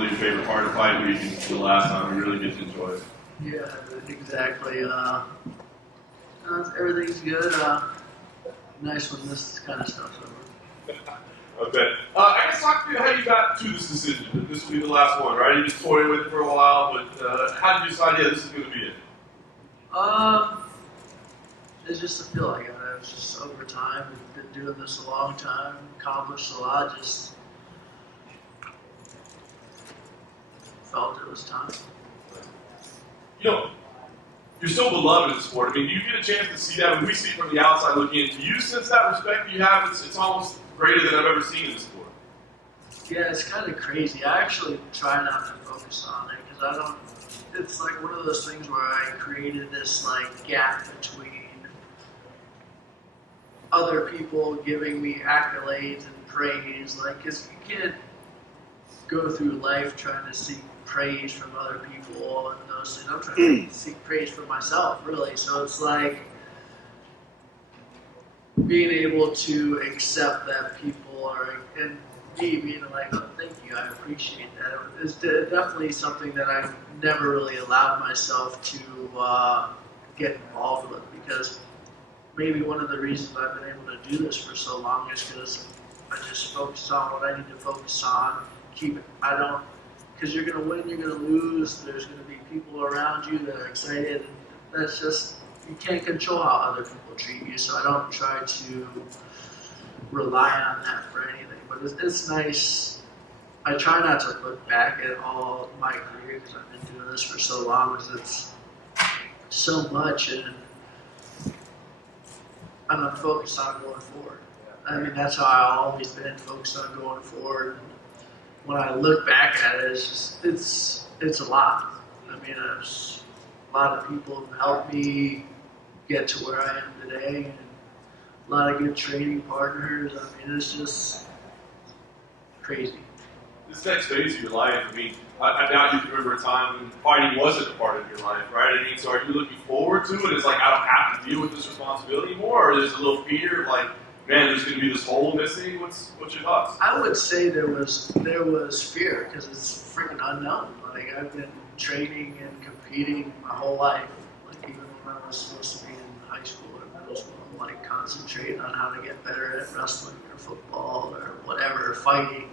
normally your favorite part of fight week and the last time you really get to enjoy it. Yeah, exactly. Everything's good. Nice when this kind of stuff's over. Okay. I guess talk to me how you got to this decision. This will be the last one, right? You just toyed with it for a while, but how did you decide, yeah, this is going to be it? It's just a feel I got. It was just over time. We've been doing this a long time, accomplished a lot, just felt it was time. You know, you're so beloved in the sport. I mean, do you get a chance to see that? When we see it from the outside looking in, do you sense that respect that you have? It's almost greater than I've ever seen in the sport. Yeah, it's kind of crazy. I actually try not to focus on it because I don't. It's like one of those things where I created this like gap between other people giving me accolades and praise. Like, cause you can't go through life trying to seek praise from other people and those things. I'm trying to seek praise for myself, really. So it's like being able to accept that people are, and me being like, oh, thank you, I appreciate that. It's definitely something that I've never really allowed myself to get involved with, because maybe one of the reasons I've been able to do this for so long is because I just focus on what I need to focus on. Because you're going to win, you're going to lose, there's going to be people around you that are excited. That's just, you can't control how other people treat you, so I don't try to rely on that for anything. But it's nice. I try not to look back at all my career because I've been doing this for so long, because it's so much, and I'm focused on going forward. I mean, that's how I've always been, focused on going forward. When I look back at it, it's a lot. I mean, there's a lot of people who helped me get to where I am today, and a lot of good training partners. I mean, it's just crazy. This next phase of your life, I mean, I doubt you can remember a time when fighting wasn't a part of your life, right? I mean, so are you looking forward to it? It's like, I don't have to deal with this responsibility anymore, or there's a little fear of like, man, there's going to be this hole missing? What's your thoughts? I would say there was fear, because it's freaking unknown. Like, I've been training and competing my whole life. Like, even when I was supposed to be in high school or middle school, I'm like concentrating on how to get better at wrestling or football or whatever, fighting,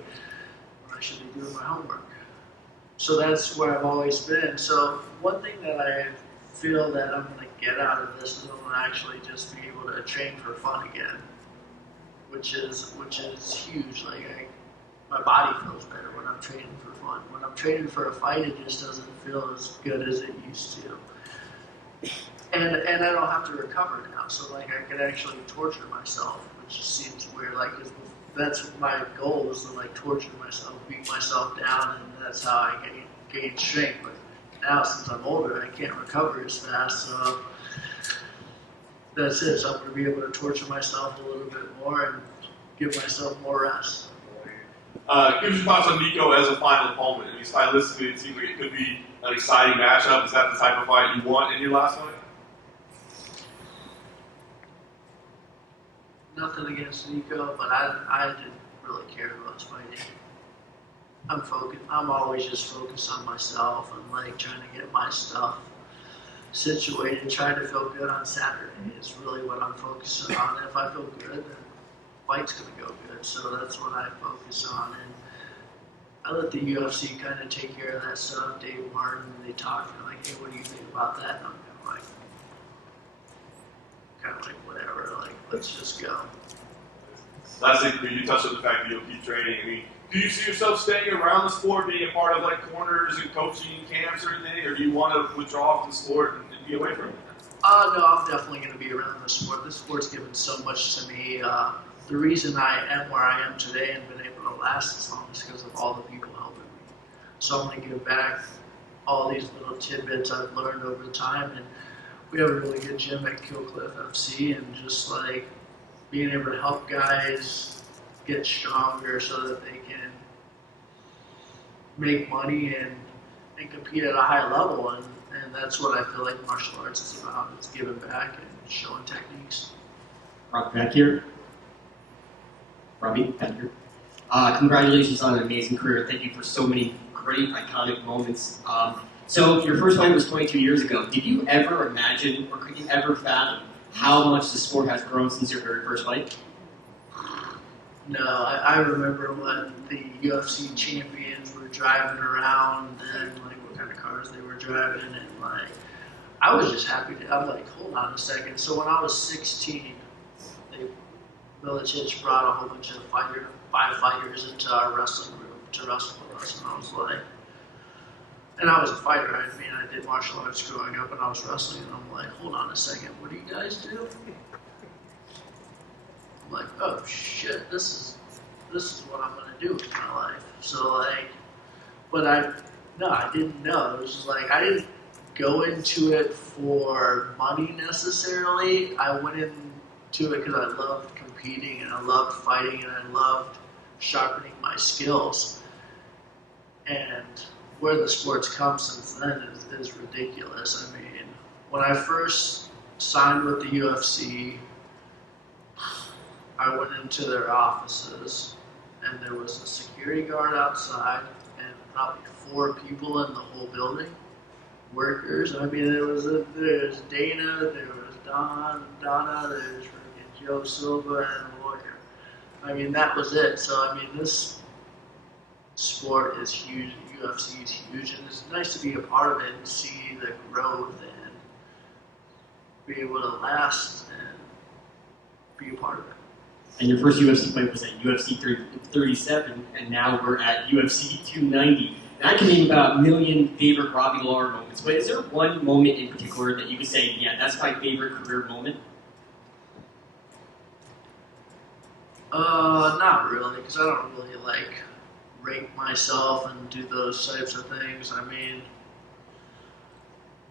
when I should be doing my homework. So that's where I've always been. So one thing that I feel that I'm going to get out of this is I'm going to actually just be able to train for fun again. Which is huge. Like, my body feels better when I'm training for fun. When I'm training for a fight, it just doesn't feel as good as it used to. And I don't have to recover now, so like I could actually torture myself, which just seems weird. Like, that's my goal, is to like torture myself, beat myself down, and that's how I gain strength. But now, since I'm older, I can't recover as fast, so that's it. So I'm going to be able to torture myself a little bit more and give myself more rest. Give us your thoughts on Niko as a final opponent. I mean, stylistically, it seems like it could be an exciting matchup. Is that the type of fight you want in your last fight? Nothing against Niko, but I didn't really care who I was fighting. I'm always just focused on myself and like trying to get my stuff situated, trying to feel good on Saturday is really what I'm focusing on. If I feel good, then the fight's going to go good. So that's what I focus on. And I let the UFC kind of take care of that stuff. Dave Martin, they talk, and like, hey, what do you think about that? And I'm kind of like, whatever, like, let's just go. Last thing for you, touched on the fact that you'll keep training. I mean, do you see yourself staying around the sport, being a part of like corners and coaching camps or anything, or do you want to withdraw from the sport and be away from it? No, I'm definitely going to be around the sport. This sport's given so much to me. The reason I am where I am today and been able to last this long is because of all the people helping me. So I'm going to give back all these little tidbits I've learned over time. And we have a really good gym at Killcliff FC, and just like being able to help guys get stronger so that they can make money and compete at a high level. And that's what I feel like martial arts is about. It's giving back and showing techniques. Rob back here. Robbie, back here. Congratulations on an amazing career. Thank you for so many great iconic moments. So your first fight was 22 years ago. Did you ever imagine, or could you ever fathom, how much the sport has grown since your very first fight? No, I remember when the UFC champions were driving around and like what kind of cars they were driving, and like I was just happy to. I'm like, hold on a second. So when I was 16, Milicic brought a whole bunch of five fighters into our wrestling room to wrestle with us, and I was like, and I was a fighter. I mean, I did martial arts growing up, and I was wrestling, and I'm like, hold on a second, what do you guys do? I'm like, oh shit, this is what I'm gonna do with my life. So like, but I didn't know. It was just like I didn't go into it for money necessarily. I went into it because I loved competing and I loved fighting and I loved sharpening my skills. And where the sport's come since then is ridiculous. I mean, when I first signed with the UFC, I went into their offices and there was a security guard outside and probably 4 people in the whole building, workers. I mean, there's Dana, there was Donna, there's freaking Joe Silva and a lawyer. I mean, that was it. So, I mean, this sport is huge, UFC is huge, and it's nice to be a part of it and see the growth and be able to last and be a part of it. And your first UFC fight was at UFC 37, and now we're at UFC 290. And I can name about a million favorite Robbie Lawler moments, but is there one moment in particular that you could say, yeah, that's my favorite career moment? Not really, because I don't really like rate myself and do those types of things. I mean,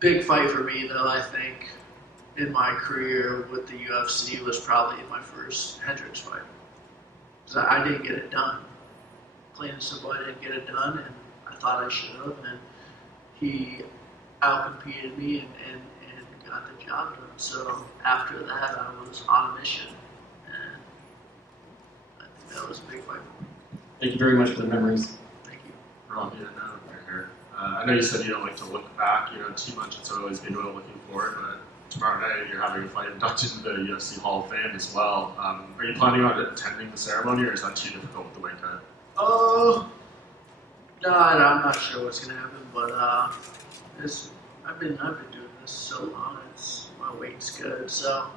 big fight for me though, I think, in my career with the UFC was probably my first Hendricks fight. Because I didn't get it done. Plain and simple, I didn't get it done, and I thought I should have, and he outcompeted me and got the job done. So after that, I was on a mission, and I think that was a big fight for me. Thank you very much for the memories. Thank you. Robbie, I know you said you don't like to look back, too much. It's always been about looking forward, but tomorrow night you're having a fight inducted into the UFC Hall of Fame as well. Are you planning on attending the ceremony, or is that too difficult with the weight cut? No, I'm not sure what's gonna happen, but I've been doing this so long. My weight's good, so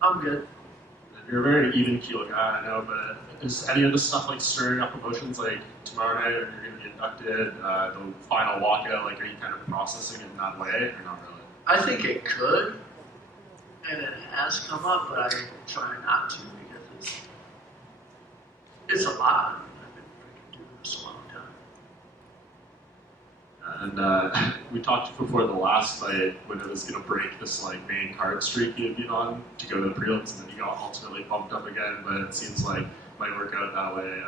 I'm good. You're a very even-keeled guy, I know, but is any of this stuff like stirring up emotions, like tomorrow night when you're going to be inducted, the final walkout, like are you kind of processing it in that way, or not really? I think it could, and it has come up, but I try not to because it's a lot. I've been freaking doing this a long time. And we talked before the last fight when it was going to break this like main card streak you had been on to go to the prelims, and then you got ultimately bumped up again. But it seems like it might work out that way.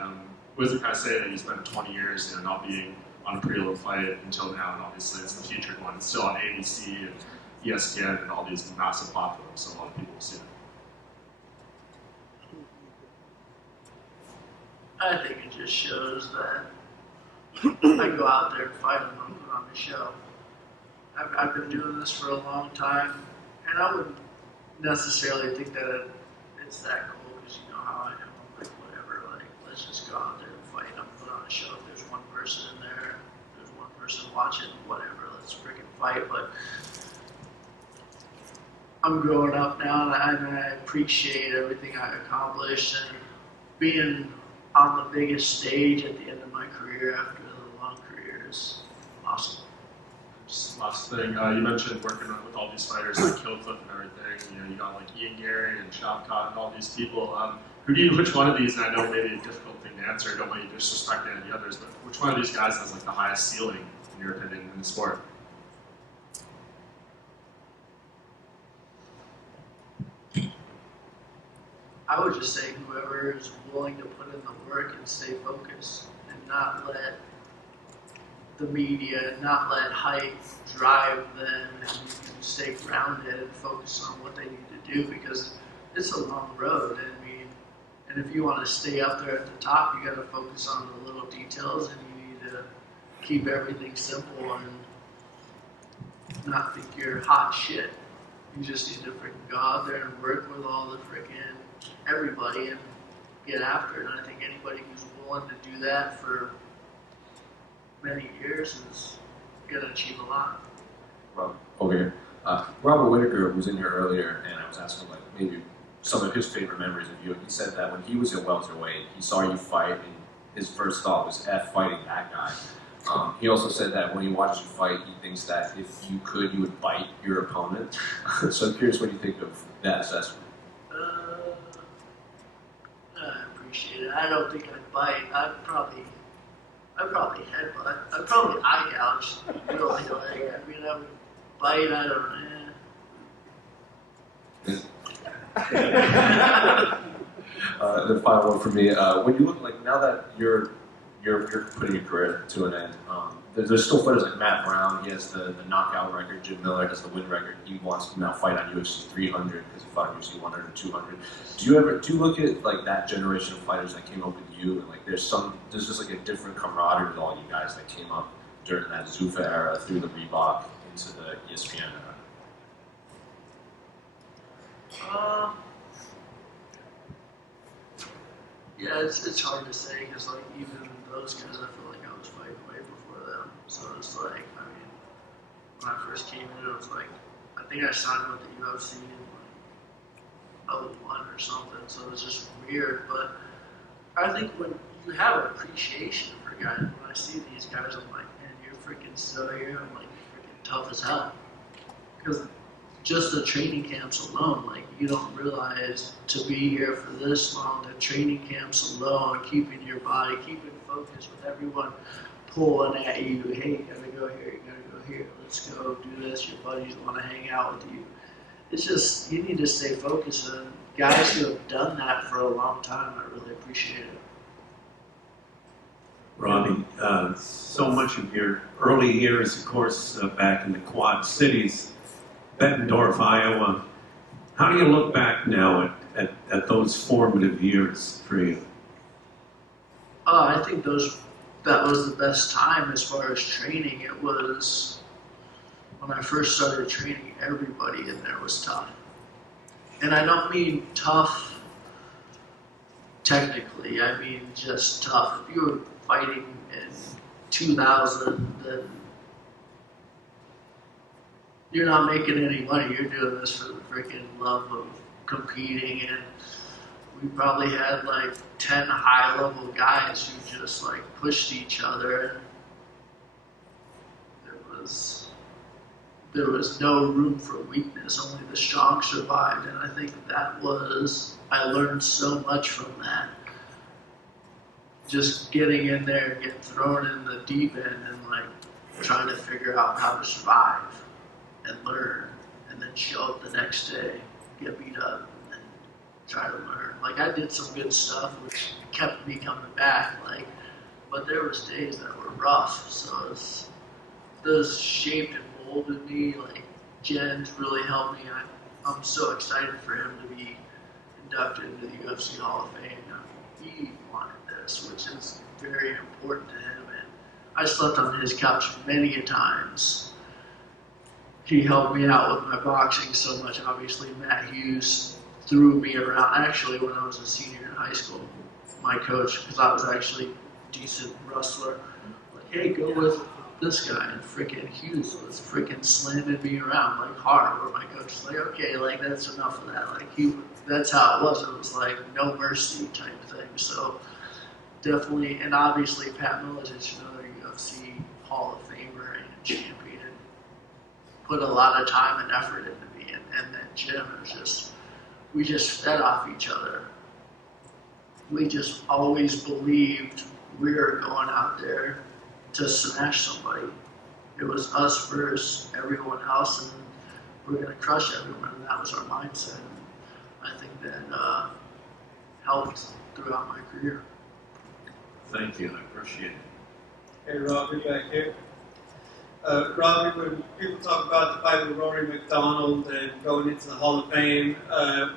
What does it kind of say that you spent 20 years, not being on a prelim fight until now, and obviously it's the featured one. It's still on ABC and ESPN and all these massive platforms, so a lot of people will see it. I think it just shows that I go out there and fight and I'm put on the show. I've been doing this for a long time, and I wouldn't necessarily think that it's that cool because you know how I am. I'm like, whatever, like, let's just go out there and fight. I'm put on a show. If there's one person in there, if there's one person watching, whatever, let's freaking fight. But I'm growing up now, and I appreciate everything I accomplished, and being on the biggest stage at the end of my career after a long career is awesome. Just last thing, you mentioned working with all these fighters like Killcliff and everything. You got like Ian Gary and Shavkat and all these people. Which one of these, and I know maybe a difficult thing to answer, don't want you to disrespect any of the others, but which one of these guys has like the highest ceiling, in your opinion, in the sport? I would just say whoever is willing to put in the work and stay focused and not let the media, not let hype drive them, and you can stay grounded and focus on what they need to do because it's a long road. And if you want to stay up there at the top, you got to focus on the little details, and you need to keep everything simple and not think you're hot shit. You just need to freaking go out there and work with all the freaking everybody and get after it. And I think anybody who's willing to do that for many years is going to achieve a lot. Rob, over here. Robert Whitaker was in here earlier, and I was asking like maybe some of his favorite memories of you. And he said that when he was at welterweight, he saw you fight, and his first thought was F fighting that guy. He also said that when he watches you fight, he thinks that if you could, you would bite your opponent. So I'm curious what you think of that assessment. I appreciate it. I don't think I'd bite. I'd probably headbutt. I'd probably eye gouge. Really, like, I mean, I would bite. I don't know. The final one for me. When you look like now that you're putting your career to an end, there's still fighters like Matt Brown. He has the knockout record. Jim Miller has the win record. He wants to now fight on UFC 300 because he fought on UFC 100 and 200. Do you look at like that generation of fighters that came up with you, and like there's just like a different camaraderie with all you guys that came up during that Zuffa era through the Reebok into the ESPN era? Yeah, it's hard to say because like even those guys, I feel like I was fighting way before them. So it's like, I mean, when I first came in, it was like I think I signed with the UFC in like 01 or something. So it was just weird. But I think when you have an appreciation for guys, when I see these guys, I'm like, man, you're freaking still here. I'm like, freaking tough as hell. Because just the training camps alone, like you don't realize to be here for this long, the training camps alone, keeping your body, keeping focus with everyone pulling at you, hey, you gotta go here, you gotta go here, let's go do this, your buddies want to hang out with you. It's just, you need to stay focused, and guys who have done that for a long time, I really appreciate it. Robbie, so much of your early years, of course, back in the Quad Cities, Bettendorf, Iowa. How do you look back now at those formative years for you? I think that was the best time as far as training. It was when I first started training, everybody in there was tough. And I don't mean tough technically, I mean just tough. If you were fighting in 2000, then you're not making any money. You're doing this for the freaking love of competing. And we probably had like 10 high-level guys who just like pushed each other. There was no room for weakness. Only the strong survived. And I think I learned so much from that. Just getting in there and getting thrown in the deep end and like trying to figure out how to survive and learn, and then show up the next day, get beat up, and then try to learn. Like I did some good stuff, which kept me coming back. Like, but there was days that were rough. So those shaped and molded me. Like Jen's really helped me. I'm so excited for him to be inducted into the UFC Hall of Fame. I mean, he wanted this, which is very important to him. And I slept on his couch many a times. He helped me out with my boxing so much. Obviously, Matt Hughes threw me around. Actually, when I was a senior in high school, my coach, because I was actually a decent wrestler, like, hey, go with this guy. And freaking Hughes was freaking slamming me around like hard. Where my coach was like, okay, like that's enough of that. Like that's how it was. It was like no mercy type thing. So definitely, and obviously, Pat Miletich, another UFC Hall of Famer and champion, put a lot of time and effort into me, and then Jim we just fed off each other. We just always believed we were going out there to smash somebody. It was us versus everyone else, and we're going to crush everyone, and that was our mindset. And I think that helped throughout my career. Thank you, I appreciate it. Hey, Robbie, back here. Robbie, when people talk about the fight with Rory McDonald and going into the Hall of Fame,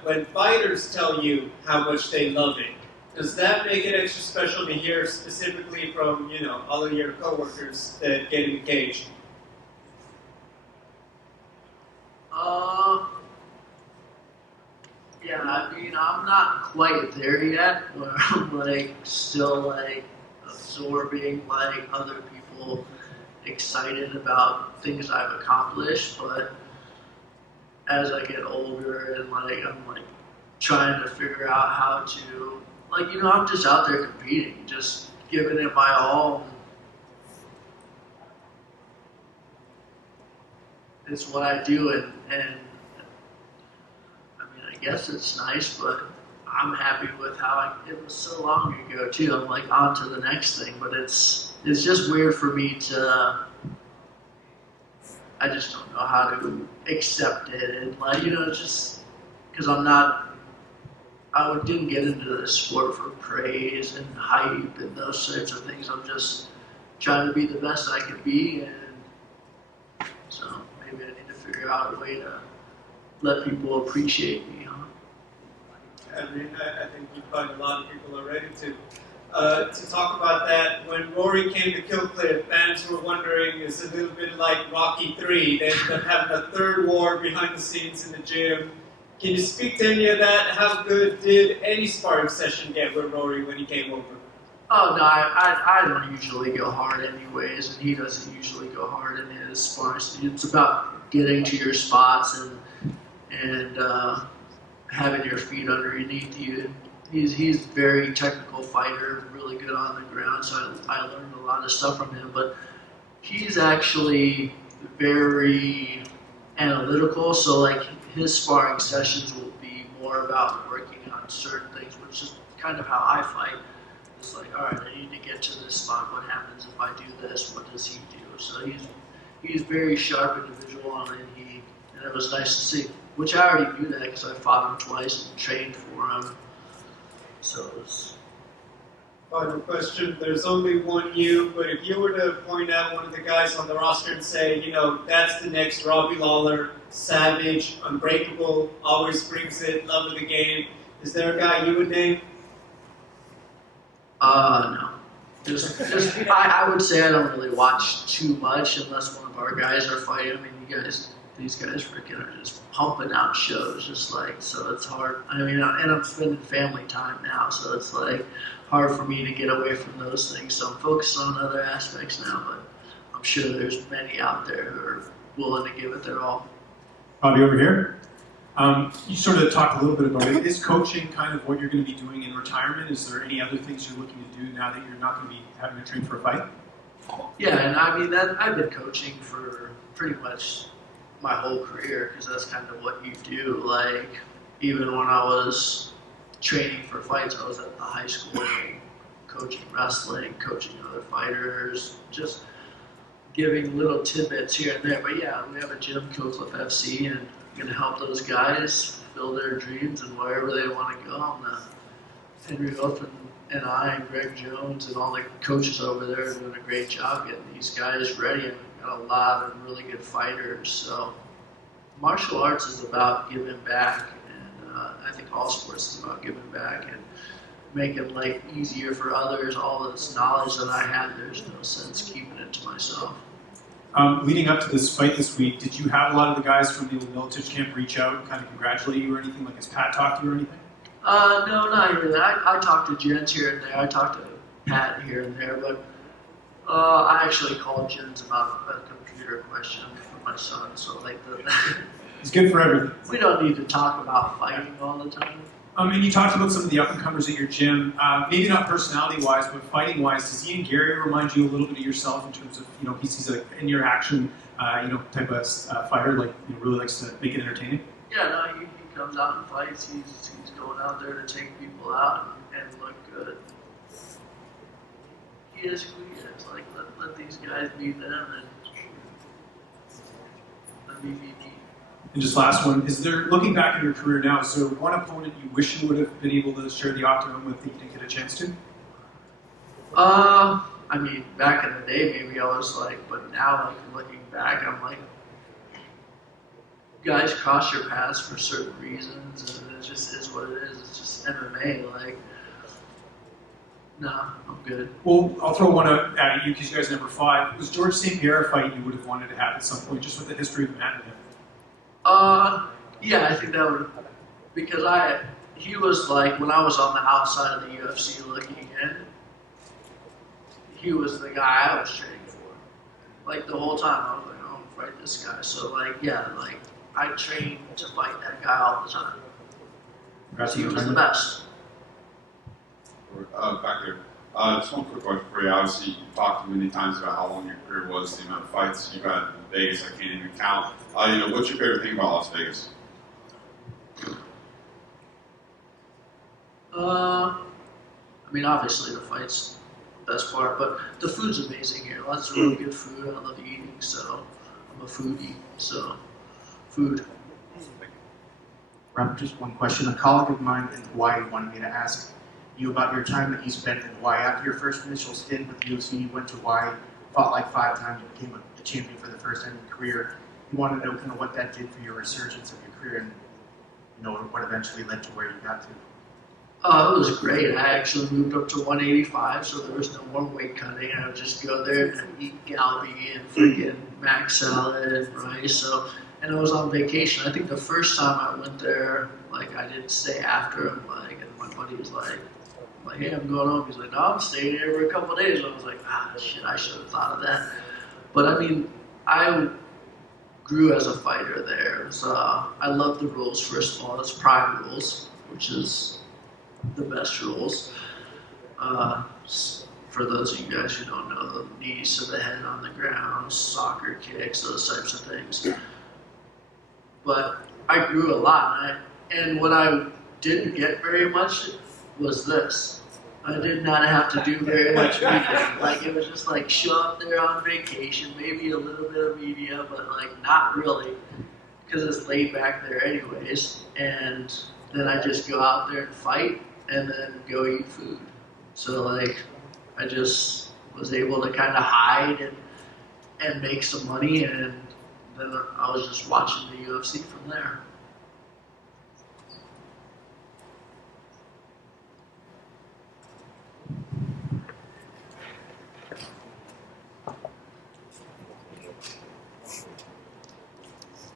when fighters tell you how much they love it, Does that make it extra special to hear specifically from, all of your coworkers that get in the cage? Yeah, I mean, I'm not quite there yet, where I'm still absorbing other people excited about things I've accomplished, but as I get older and I'm trying to figure out how to I'm just out there competing, just giving it my all. It's what I do, and I mean, I guess it's nice, but I'm happy with how it was so long ago too. I'm on to the next thing, but it's just weird for me to. I just don't know how to accept it, and just because I didn't get into this sport for praise and hype and those types of things. I'm just trying to be the best I can be, and so maybe I need to figure out a way to let people appreciate me. I mean, I think you find a lot of people are ready to. To talk about that, when Rory came to Killcliff, fans were wondering, it's a little bit like Rocky 3. They ended up having a third war behind the scenes in the gym. Can you speak to any of that? How good did any sparring session get with Rory when he came over? Oh, no, I don't usually go hard anyways, and he doesn't usually go hard in his sparring. It's about getting to your spots and having your feet underneath you. He's a very technical fighter, really good on the ground, so I learned a lot of stuff from him. But he's actually very analytical, so his sparring sessions will be more about working on certain things, which is kind of how I fight. It's all right, I need to get to this spot. What happens if I do this? What does he do? So he's very sharp individual, and it was nice to see. Which I already knew that because I fought him twice and trained for him. So it's... Final question. There's only one you, but if you were to point out one of the guys on the roster and say, that's the next Robbie Lawler, savage, unbreakable, always brings it, love of the game, is there a guy you would name? No. Just I would say I don't really watch too much unless one of our guys are fighting. I mean, these guys freaking are just pumping out shows, so it's hard. I mean, and I'm spending family time now, so it's hard for me to get away from those things. So I'm focused on other aspects now, but I'm sure there's many out there who are willing to give it their all. Bobby, over here. You sort of talked a little bit about it. Is coaching kind of what you're going to be doing in retirement? Is there any other things you're looking to do now that you're not going to be having to train for a fight? Yeah, and I mean, I've been coaching for pretty much my whole career because that's kind of what you do. Even when I was training for fights, I was at the high school coaching wrestling, coaching other fighters, just giving little tidbits here and there. But yeah, we have a gym, Killcliff FC, and I'm going to help those guys fulfill their dreams and wherever they want to go. Henry Huff and I and Greg Jones and all the coaches over there are doing a great job getting these guys ready. And we've got a lot of really good fighters. So martial arts is about giving back, and I think all sports is about giving back and making life easier for others. All this knowledge that I have, there's no sense keeping it to myself. Leading up to this fight this week, did you have a lot of the guys from the Militich camp reach out and kind of congratulate you or anything? Has Pat talked to you or anything? No, not really. I talked to Jens here and there. I talked to Pat here and there, but I actually called Jens about a computer question for my son. So It's good for everything. We don't need to talk about fighting all the time. And you talked about some of the up-and-comers at your gym. Maybe not personality-wise, but fighting-wise. Does Ian Gary remind you a little bit of yourself in terms of, he's in your action, type of fighter, really likes to make it entertaining? Yeah, no, he comes out and fights. He's going out there to take people out and look good. He is who he is. Let these guys be them and let me be me. And just last one, looking back at your career now, is there one opponent you wish you would have been able to share the octagon with that you didn't get a chance to? I mean, back in the day, maybe I was but now, looking back, I'm guys cross your paths for certain reasons, and it just is what it is. It's just MMA. Nah, I'm good. Well, I'll throw one out at you because you guys never fought. Was George St. Pierre a fight you would have wanted to have at some point, just with the history of Matt and him? Yeah, I think that would, because he was like, when I was on the outside of the UFC looking in, he was the guy I was training for. Like the whole time, I was like, oh, I'm fight this guy. So like, yeah, like I trained to fight that guy all the time. Perhaps He you was the best. Back there. Just one quick question for you. Obviously, you talked many times about how long your career was, the amount of fights you've had in Vegas. I can't even count. What's your favorite thing about Las Vegas? I mean, obviously the fight's the best part, but the food's amazing here. Lots of really good food. I love eating, so I'm a foodie. So, food. Rob, just one question. A colleague of mine in Hawaii wanted me to ask you about your time that you spent in Hawaii. After your first initial stint with the UFC, you went to Hawaii, fought like 5 times, and became a champion for the first time in your career. You wanted to know kind of what that did for your resurgence of your career and, you know, what eventually led to where you got to. It was great. I actually moved up to 185, so there was no more weight cutting. I would just go there and eat galbi and freaking mac salad and rice. So, and I was on vacation. I think the first time I went there, like I didn't stay after him, like, and my buddy was like, hey, I'm going home. He's like, no, I'm staying here for a couple of days. And I was like, shit, I should have thought of that. But I mean, I grew as a fighter there. So I love the rules. First of all, it's prime rules, which is the best rules. For those of you guys who don't know, the knees to the head on the ground, soccer kicks, those types of things. But I grew a lot, and what I didn't get very much was this. I did not have to do very much media. Like, it was just like show up there on vacation, maybe a little bit of media, but like not really, because it's laid back there anyways. And then I just go out there and fight, and then go eat food. So like, I just was able to kind of hide and make some money, and then I was just watching the UFC from there.